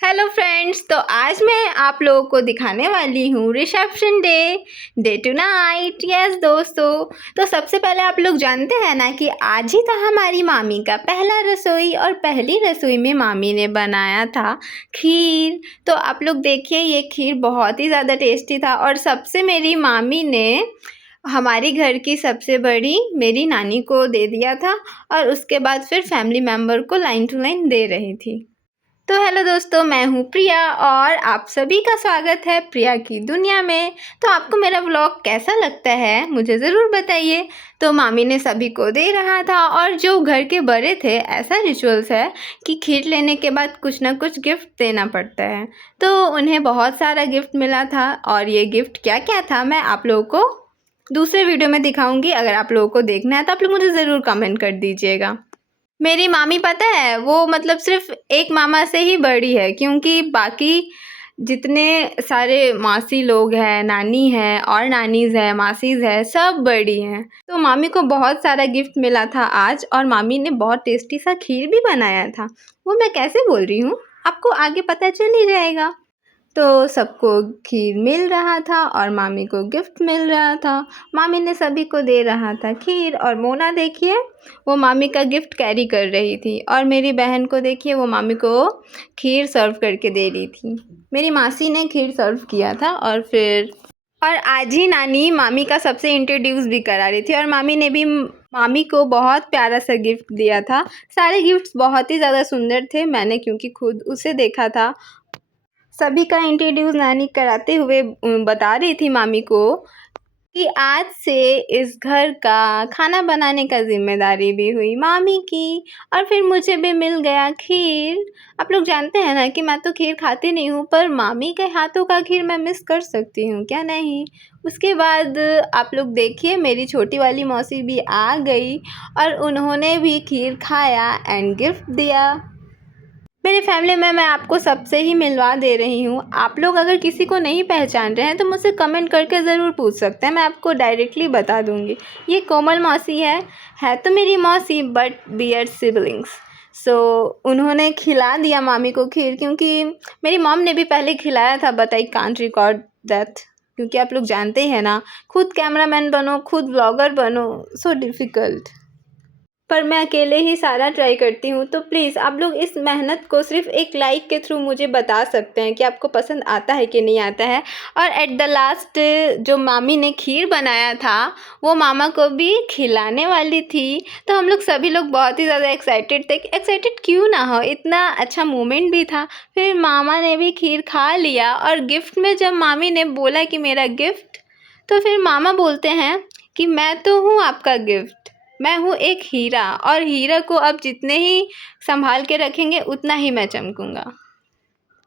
Hello friends, तो आज मैं आप लोगों को दिखाने वाली हूँ reception day to night. Yes दोस्तों, तो सबसे पहले आप लोग जानते हैं ना कि आज ही था हमारी मामी का पहला रसोई और पहली रसोई में मामी ने बनाया था खीर। तो आप लोग देखिए, ये खीर बहुत ही ज़्यादा टेस्टी था और सबसे मेरी मामी ने हमारी घर की सबसे बड़ी मेरी नानी को दे दिया था और उसके बाद फिर फैमिली मेम्बर को लाइन टू लाइन दे रही थी। तो हेलो दोस्तों, मैं हूँ प्रिया और आप सभी का स्वागत है प्रिया की दुनिया में। तो आपको मेरा व्लॉग कैसा लगता है मुझे ज़रूर बताइए। तो मामी ने सभी को दे रहा था और जो घर के बड़े थे, ऐसा रिचुअल्स है कि खीर लेने के बाद कुछ ना कुछ गिफ्ट देना पड़ता है। तो उन्हें बहुत सारा गिफ्ट मिला था और ये गिफ्ट क्या क्या था मैं आप लोगों को दूसरे वीडियो में दिखाऊंगी। अगर आप लोगों को देखना है तो आप लोग मुझे ज़रूर कमेंट कर दीजिएगा। मेरी मामी पता है, वो मतलब सिर्फ एक मामा से ही बड़ी है, क्योंकि बाकी जितने सारे मासी लोग हैं, नानी है और नानीज़ है, मासीज़ है, सब बड़ी हैं। तो मामी को बहुत सारा गिफ्ट मिला था आज और मामी ने बहुत टेस्टी सा खीर भी बनाया था। वो मैं कैसे बोल रही हूँ, आपको आगे पता चल ही जाएगा। तो सबको खीर मिल रहा था और मामी को गिफ्ट मिल रहा था। मामी ने सभी को दे रहा था खीर और मोना देखिए, वो मामी का गिफ्ट कैरी कर रही थी और मेरी बहन को देखिए, वो मामी को खीर सर्व करके दे रही थी। मेरी मासी ने खीर सर्व किया था और आज ही नानी मामी का सबसे इंट्रोड्यूस भी करा रही थी और मामी ने भी मामी को बहुत प्यारा सा गिफ्ट दिया था। सारे गिफ्ट्स बहुत ही ज़्यादा सुंदर थे, मैंने क्योंकि खुद उसे देखा था। सभी का इंट्रोड्यूस नानी कराते हुए बता रही थी मामी को कि आज से इस घर का खाना बनाने का जिम्मेदारी भी हुई मामी की और फिर मुझे भी मिल गया खीर। आप लोग जानते हैं ना कि मैं तो खीर खाती नहीं हूँ, पर मामी के हाथों का खीर मैं मिस कर सकती हूँ, क्या नहीं। उसके बाद आप लोग देखिए, मेरी छोटी वाली मौसी भी आ गई और उन्होंने भी खीर खाया एंड गिफ्ट दिया। मेरे फैमिली में मैं आपको सबसे ही मिलवा दे रही हूँ। आप लोग अगर किसी को नहीं पहचान रहे हैं तो मुझसे कमेंट करके ज़रूर पूछ सकते हैं, मैं आपको डायरेक्टली बता दूँगी। ये कोमल मौसी है तो मेरी मौसी, बट वी आर सिबलिंग्स। सो उन्होंने खिला दिया मामी को खीर, क्योंकि मेरी मॉम ने भी पहले खिलाया था, but I can't record that, क्योंकि आप लोग जानते हैं ना, खुद कैमरामैन बनो, खुद व्लॉगर बनो, सो डिफ़िकल्ट। पर मैं अकेले ही सारा ट्राई करती हूँ। तो प्लीज़ आप लोग इस मेहनत को सिर्फ एक लाइक के थ्रू मुझे बता सकते हैं कि आपको पसंद आता है कि नहीं आता है। और एट द लास्ट जो मामी ने खीर बनाया था, वो मामा को भी खिलाने वाली थी। तो हम लोग सभी लोग बहुत ही ज़्यादा एक्साइटेड थे। एक्साइटेड क्यों ना हो, इतना अच्छा मोमेंट भी था। फिर मामा ने भी खीर खा लिया और गिफ्ट में जब मामी ने बोला कि मेरा गिफ्ट, तो फिर मामा बोलते हैं कि मैं तो हूँ आपका गिफ्ट, मैं हूँ एक हीरा और हीरा को अब जितने ही संभाल के रखेंगे उतना ही मैं चमकूंगा।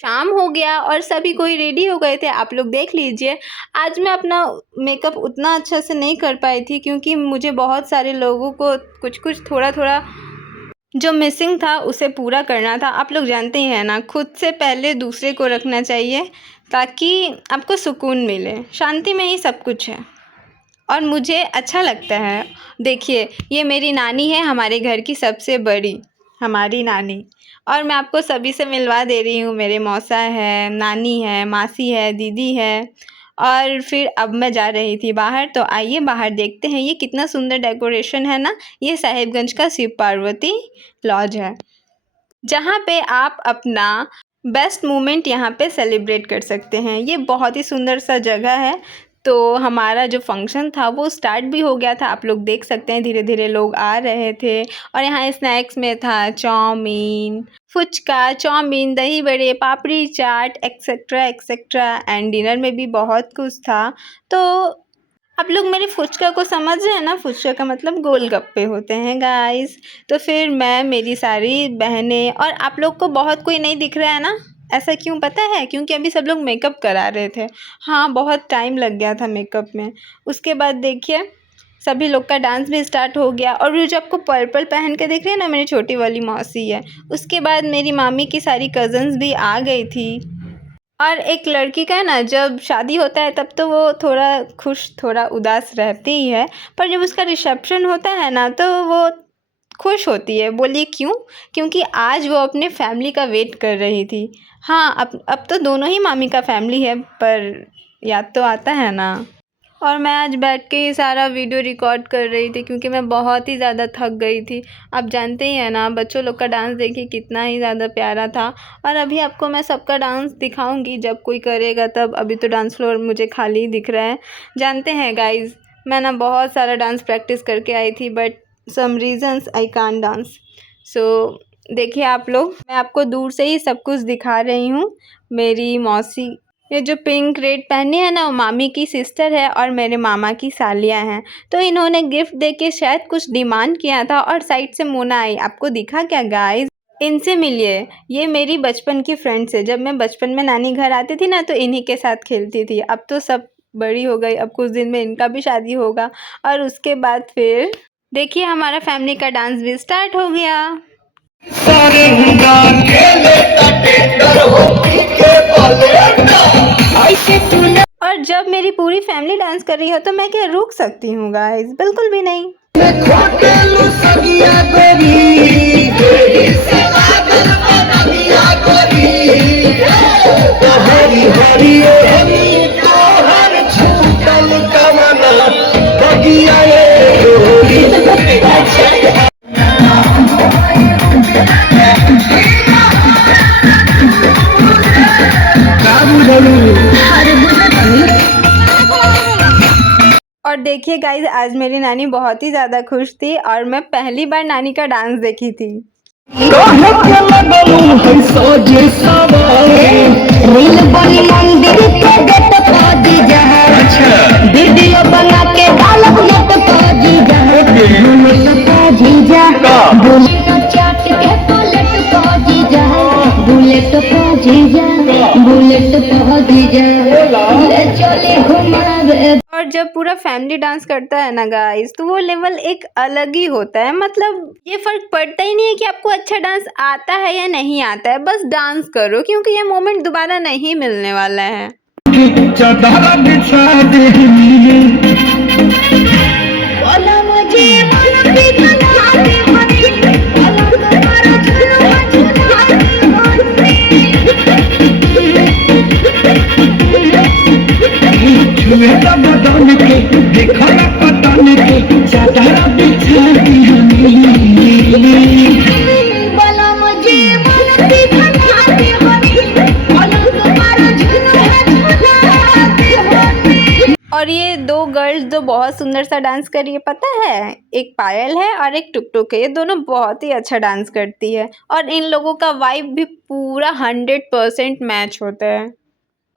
शाम हो गया और सभी कोई रेडी हो गए थे, आप लोग देख लीजिए। आज मैं अपना मेकअप उतना अच्छा से नहीं कर पाई थी, क्योंकि मुझे बहुत सारे लोगों को कुछ कुछ थोड़ा थोड़ा जो मिसिंग था उसे पूरा करना था। आप लोग जानते ही हैं ना, खुद से पहले दूसरे को रखना चाहिए ताकि आपको सुकून मिले। शांति में ही सब कुछ है और मुझे अच्छा लगता है। देखिए, ये मेरी नानी है, हमारे घर की सबसे बड़ी, हमारी नानी। और मैं आपको सभी से मिलवा दे रही हूँ। मेरे मौसा है, नानी है, मासी है, दीदी है। और फिर अब मैं जा रही थी बाहर, तो आइए बाहर देखते हैं ये कितना सुंदर डेकोरेशन है ना। ये साहिबगंज का शिव पार्वती लॉज है, जहाँ पे आप अपना बेस्ट मोमेंट यहाँ पे सेलिब्रेट कर सकते हैं। ये बहुत ही सुंदर सा जगह है। तो हमारा जो फंक्शन था वो स्टार्ट भी हो गया था, आप लोग देख सकते हैं, धीरे धीरे लोग आ रहे थे। और यहाँ स्नैक्स में था चाउमीन, फुचका, चाउमीन, दही बड़े, पापड़ी चाट, एक्सेट्रा एक्सेट्रा। एंड डिनर में भी बहुत कुछ था। तो आप लोग मेरे फुचका को समझ रहे हैं ना, फुचका का मतलब गोलगप्पे होते हैं गाइस। तो फिर मैं, मेरी सारी बहनें, और आप लोग को बहुत कोई नहीं दिख रहा है ना, ऐसा क्यों पता है? क्योंकि अभी सब लोग मेकअप करा रहे थे। हाँ, बहुत टाइम लग गया था मेकअप में। उसके बाद देखिए, सभी लोग का डांस भी स्टार्ट हो गया। और वो जो आपको पर्पल पहन के देख रहे हैं ना, मेरी छोटी वाली मौसी है। उसके बाद मेरी मामी की सारी कज़न्स भी आ गई थी। और एक लड़की का है ना, जब शादी होता है तब तो वो थोड़ा खुश थोड़ा उदास रहती ही है, पर जब उसका रिसेप्शन होता है ना, तो वो खुश होती है। बोलिए क्यों? क्योंकि आज वो अपने फैमिली का वेट कर रही थी। हाँ, अब तो दोनों ही मामी का फैमिली है, पर याद तो आता है ना। और मैं आज बैठ के ये सारा वीडियो रिकॉर्ड कर रही थी क्योंकि मैं बहुत ही ज़्यादा थक गई थी। आप जानते ही हैं ना, बच्चों लोग का डांस देखिए कितना ही ज़्यादा प्यारा था। और अभी आपको मैं सबका डांस दिखाऊंगी जब कोई करेगा तब। अभी तो डांस फ्लोर मुझे खाली ही दिख रहा है। जानते हैं गाइज, मैं ना बहुत सारा डांस प्रैक्टिस करके आई थी, but some reasons I can't dance. So देखिए आप लोग, मैं आपको दूर से ही सब कुछ दिखा रही हूँ। मेरी मौसी, ये जो पिंक रेड पहनी है ना, वो मामी की सिस्टर है और मेरे मामा की सालियाँ हैं। तो इन्होंने गिफ्ट देके शायद कुछ डिमांड किया था और साइड से मोना आई। आपको दिखा क्या गाइस? इनसे मिलिए, ये मेरी बचपन की फ्रेंड्स है। जब मैं बचपन में नानी घर आती थी ना, तो इन्हीं के साथ खेलती थी। अब तो सब बड़ी हो गई, अब कुछ दिन में इनका भी शादी होगा और उसके बाद फिर देखिए हमारा फैमिली का डांस भी स्टार्ट हो गया। और जब मेरी पूरी फैमिली डांस कर रही हो तो मैं क्या रुक सकती हूँ गाइस? बिल्कुल भी नहीं। और देखिए गाइज, आज मेरी नानी बहुत ही ज़्यादा खुश थी और मैं पहली बार नानी का डांस देखी थी। वीडियो बना के डालब मत पाजी जा, बुलेट चाट के बुलेट पाजी जा, बुलेट पाजी जा, बुलेट पाजी जा, ले चले घुमावे। और जब पूरा फैमिली डांस करता है ना गाइस, तो वो लेवल एक अलग ही होता है। मतलब ये फर्क पड़ता ही नहीं है कि आपको अच्छा डांस आता है या नहीं आता है, बस डांस करो, क्योंकि ये मोमेंट दोबारा नहीं मिलने वाला है। और ये दो गर्ल्स जो बहुत सुंदर सा डांस कर रही है, पता है, एक पायल है और एक टुक टुक है। ये दोनों बहुत ही अच्छा डांस करती है और इन लोगों का वाइब भी पूरा 100% मैच होता है।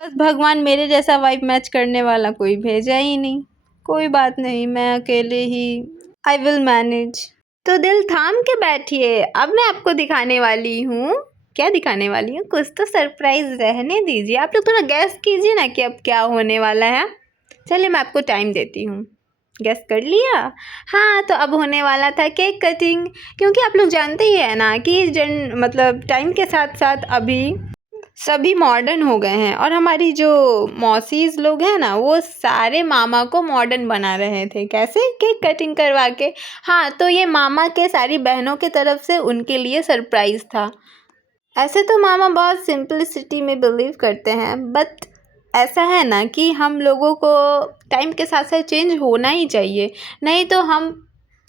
बस भगवान मेरे जैसा वाइब मैच करने वाला कोई भेजा ही नहीं। कोई बात नहीं, मैं अकेले ही आई विल मैनेज। तो दिल थाम के बैठिए, अब मैं आपको दिखाने वाली हूँ। क्या दिखाने वाली हूँ? कुछ तो सरप्राइज रहने दीजिए। आप लोग थोड़ा गैस कीजिए ना कि अब क्या होने वाला है। चलिए मैं आपको टाइम देती हूँ। गैस कर लिया? हाँ, तो अब होने वाला था केक कटिंग। क्योंकि आप लोग जानते ही है ना कि मतलब टाइम के साथ साथ अभी सभी मॉडर्न हो गए हैं और हमारी जो मौसीज लोग हैं ना, वो सारे मामा को मॉडर्न बना रहे थे। कैसे? केक कटिंग करवा के। हाँ, तो ये मामा के सारी बहनों के तरफ से उनके लिए सरप्राइज़ था। ऐसे तो मामा बहुत सिंपलिसिटी में बिलीव करते हैं, बट ऐसा है ना कि हम लोगों को टाइम के साथ साथ चेंज होना ही चाहिए, नहीं तो हम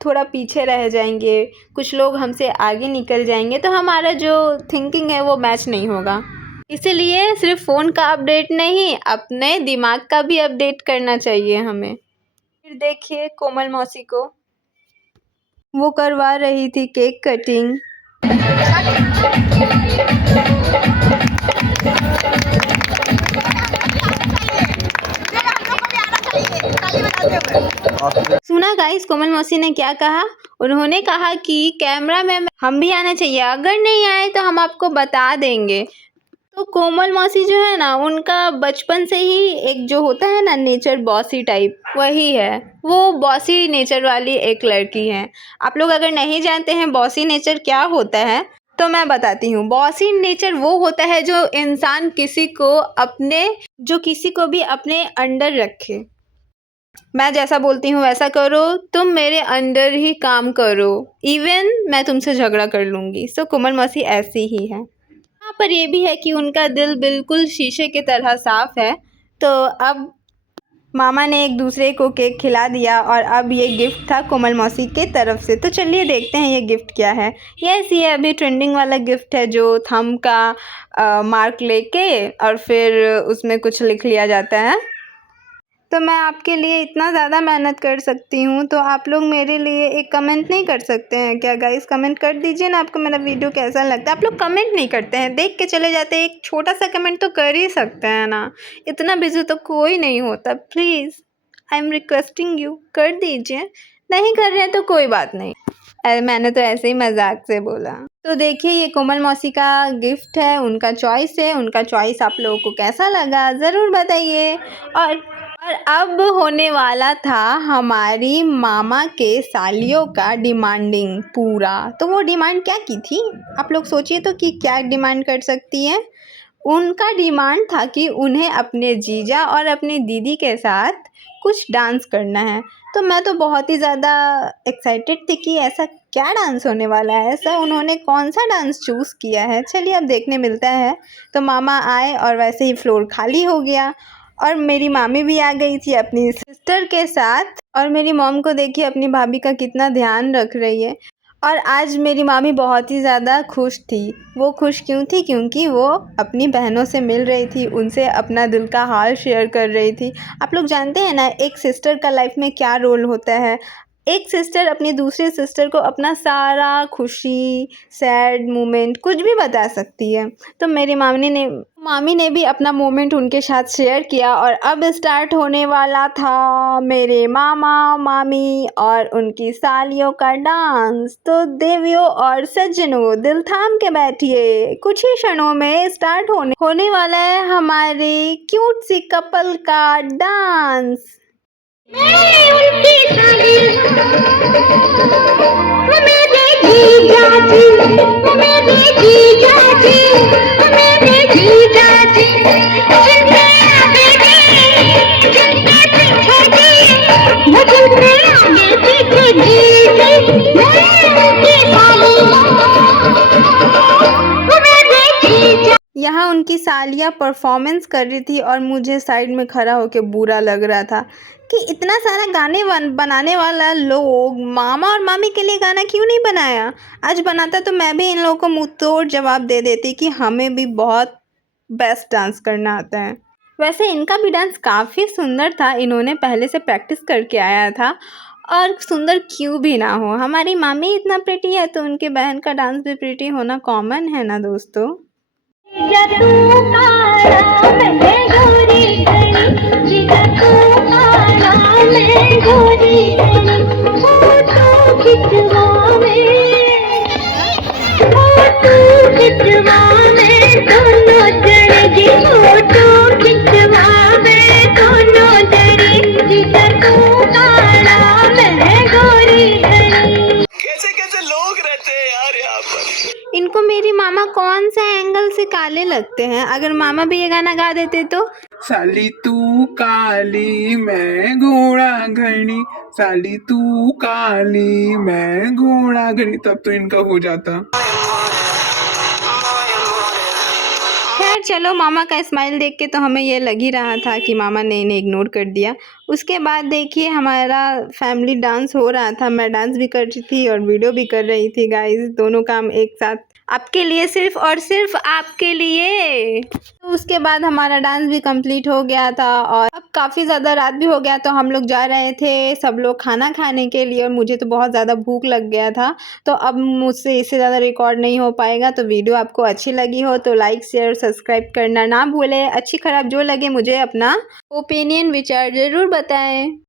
थोड़ा पीछे रह जाएंगे, कुछ लोग हमसे आगे निकल जाएंगे, तो हमारा जो थिंकिंग है वो मैच नहीं होगा। इसीलिए सिर्फ फ़ोन का अपडेट नहीं, अपने दिमाग का भी अपडेट करना चाहिए हमें। फिर देखिए कोमल मौसी को, वो करवा रही थी केक कटिंग। सुना गाइस, कोमल मौसी ने क्या कहा? उन्होंने कहा कि कैमरा में हम भी आना चाहिए, अगर नहीं आए तो हम आपको बता देंगे। तो कोमल मौसी जो है ना, उनका बचपन से ही एक जो होता है ना नेचर, बॉसी टाइप, वही है। वो बॉसी नेचर वाली एक लड़की है। आप लोग अगर नहीं जानते हैं बॉसी नेचर क्या होता है, तो मैं बताती हूँ। बॉसी नेचर वो होता है जो इंसान किसी को भी अपने अंडर रखे। मैं जैसा बोलती हूँ वैसा करो, तुम मेरे अंडर ही काम करो, इवन मैं तुमसे झगड़ा कर लूँगी। सो कोमल मौसी ऐसी ही है। यहाँ पर ये भी है कि उनका दिल बिल्कुल शीशे की तरह साफ है। तो अब मामा ने एक दूसरे को केक खिला दिया और अब ये गिफ्ट था कोमल मौसी के तरफ से। तो चलिए देखते हैं ये गिफ्ट क्या है। यस, ये अभी ट्रेंडिंग वाला गिफ्ट है जो थंब का मार्क लेके और फिर उसमें कुछ लिख लिया जाता है। तो मैं आपके लिए इतना ज़्यादा मेहनत कर सकती हूँ, तो आप लोग मेरे लिए एक कमेंट नहीं कर सकते हैं क्या गाइस? कमेंट कर दीजिए ना, आपको मेरा वीडियो कैसा लगता है। आप लोग कमेंट नहीं करते हैं, देख के चले जाते हैं। एक छोटा सा कमेंट तो कर ही सकते हैं ना, इतना बिजी तो कोई नहीं होता। Please I am requesting you, कर दीजिए। नहीं कर रहे हैं तो कोई बात नहीं, मैंने तो ऐसे ही मजाक से बोला। तो देखिए ये कोमल मौसी का गिफ्ट है, उनका चॉइस है। उनका चॉइस आप लोगों को कैसा लगा ज़रूर बताइए। और अब होने वाला था हमारी मामा के सालियों का डिमांडिंग पूरा। तो वो डिमांड क्या की थी आप लोग सोचिए तो, कि क्या डिमांड कर सकती है। उनका डिमांड था कि उन्हें अपने जीजा और अपनी दीदी के साथ कुछ डांस करना है। तो मैं तो बहुत ही ज़्यादा एक्साइटेड थी कि ऐसा क्या डांस होने वाला है, ऐसा उन्होंने कौन सा डांस चूज़ किया है। चलिए अब देखने मिलता है। तो मामा आए और वैसे ही फ्लोर खाली हो गया और मेरी मामी भी आ गई थी अपनी सिस्टर के साथ। और मेरी मॉम को देखिए अपनी भाभी का कितना ध्यान रख रही है। और आज मेरी मामी बहुत ही ज़्यादा खुश थी। वो खुश क्यों थी? क्योंकि वो अपनी बहनों से मिल रही थी, उनसे अपना दिल का हाल शेयर कर रही थी। आप लोग जानते हैं ना एक सिस्टर का लाइफ में क्या रोल होता है। एक सिस्टर अपनी दूसरी सिस्टर को अपना सारा खुशी, सैड मोमेंट कुछ भी बता सकती है। तो मेरी मामी ने भी अपना मोमेंट उनके साथ शेयर किया। और अब स्टार्ट होने वाला था मेरे मामा मामी और उनकी सालियों का डांस। तो देवियों और सज्जनों दिल थाम के बैठिए, कुछ ही क्षणों में स्टार्ट होने वाला है हमारे क्यूट सी कपल का डांस। मैं उनकी साली वो मेरे जीजा जी, वो मेरे जीजा जी, वो मेरे जीजा जी, जिनके आगे जी, जिनके पीछे जी, वो जिनके आगे पीछे जी, मैं उनकी साली वो मेरे जीजा। यहाँ उनकी सालियाँ परफॉर्मेंस कर रही थी और मुझे साइड में खड़ा होकर बुरा लग रहा था कि इतना सारा गाने बनाने वाला लोग मामा और मामी के लिए गाना क्यों नहीं बनाया। आज बनाता तो मैं भी इन लोगों को मुंह तोड़ जवाब दे देती कि हमें भी बहुत बेस्ट डांस करना आता है। वैसे इनका भी डांस काफ़ी सुंदर था, इन्होंने पहले से प्रैक्टिस करके आया था। और सुंदर क्यों भी ना हो, हमारी मामी इतना प्रिटी है तो उनके बहन का डांस भी प्रिटी होना कॉमन है ना दोस्तों। कैसे कैसे लोग रहते हैं यार यहाँ पर। इनको मेरी मामा कौन सा एंगल से काले लगते हैं। अगर मामा भी ये गाना गा देते तो साली तू काली मैं घोड़ा घनी, साली तू काली मैं घोड़ा घनी, तब तो इनका हो जाता। खैर चलो, मामा का स्माइल देख के तो हमें ये लग ही रहा था कि मामा ने इन्हें इग्नोर कर दिया। उसके बाद देखिए हमारा फैमिली डांस हो रहा था, मैं डांस भी कर रही थी और वीडियो भी कर रही थी गाइस, दोनों काम एक साथ आपके लिए, सिर्फ और सिर्फ आपके लिए। तो उसके बाद हमारा डांस भी कंप्लीट हो गया था और अब काफ़ी ज़्यादा रात भी हो गया, तो हम लोग जा रहे थे सब लोग खाना खाने के लिए। और मुझे तो बहुत ज़्यादा भूख लग गया था, तो अब मुझसे इससे ज़्यादा रिकॉर्ड नहीं हो पाएगा। तो वीडियो आपको अच्छी लगी हो तो लाइक शेयर सब्सक्राइब करना ना भूलें। अच्छी खराब जो लगे मुझे अपना ओपिनियन विचार ज़रूर बताएं।